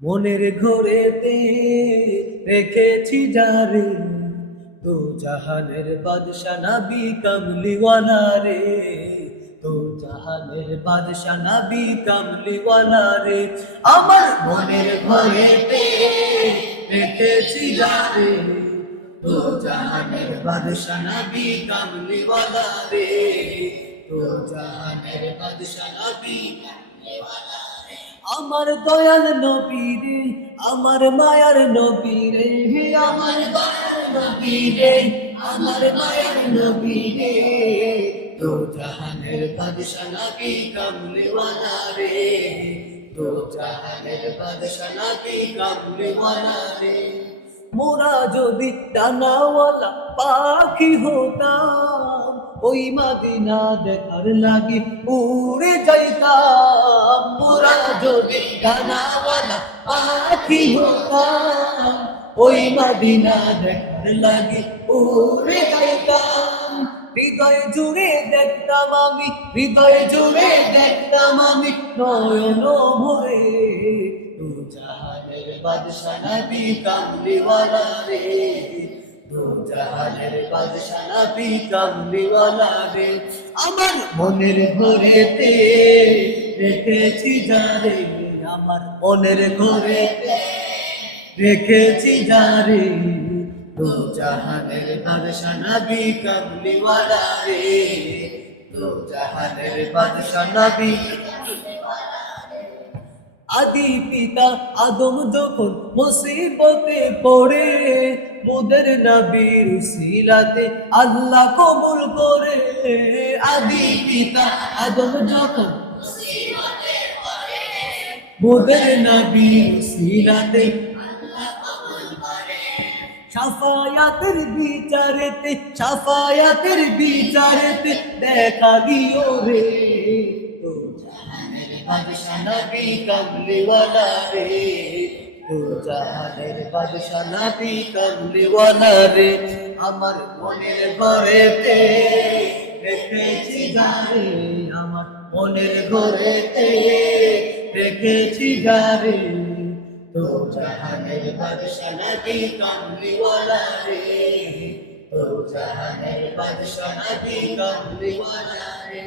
মনের ঘরেতে রেখেছি যারে, তো জাহানের বাদশা নবী কামলিওয়ালা রে, তো জাহানের বাদশা নবী কামলিওয়ালা রে। আমার মনের ঘরেতে রেখেছি যারে, তো জাহানের বাদশা নবী কামলিওয়ালা রে, তো জাহানের বাদশা নবী কামলিওয়ালা। আমার দয়াল নবী রে, আমার মায়ার নবী রে, আমার দয়াল নবী রে, আমার মায়ার নবী রে, তো জাহানের বাদশা নবী কামলিওয়ালা রে, তো জাহানের বাদশা নবী কামলিওয়ালা রে। মোরা যদি ডানাওয়ালা পাখি হতাম, ওই মদিনা দেখার লাগি উড়ে যাইতাম। মোরা যদি ডানাওয়ালা পাখি হতাম, ওই মদিনা দেখার লাগি উড়ে যাইতাম। হৃদয় জুড়ে দেখতাম আমি, হৃদয় জুড়ে দেখতাম আমি নয়ন ভরে, তো জাহানের বাদশা নবী কামলিওয়ালা রে, তো জাহানের বাদশা নবী কামলিওয়ালা রে। আমার মনের ঘরেতে রেখেছি যারে, আমার মনের ঘরেতে রেখেছি যারে, তো জাহানের বাদশা নবী কামলিওয়ালা রে, তো জাহানের বাদশা নবী। আদি পিতা আদম যখন মুসিবতে পড়ে, মোদের নবীর উসিলাতে আল্লাহ কবুল করে। আদি পিতা আদম যখন মুসিবতে পড়ে, মোদের নবীর উসিলাতে আল্লাহ কবুল করে। শাফায়াতের বিচারেতে, শাফায়াতের বিচারেতে দেখা দিও রে, তো জাহানের বাদশা নবী কামলিওয়ালা রে, তো জাহানের বাদশা নবী কামলিওয়ালা রে। আমার মনের ঘরেতে রেখেছি যারে, আমার মনের ঘরেতে রেখেছি যারে, তো জাহানের বাদশা নবী কামলিওয়ালা রে, তো জাহানের বাদশা নবী কামলিওয়ালা রে।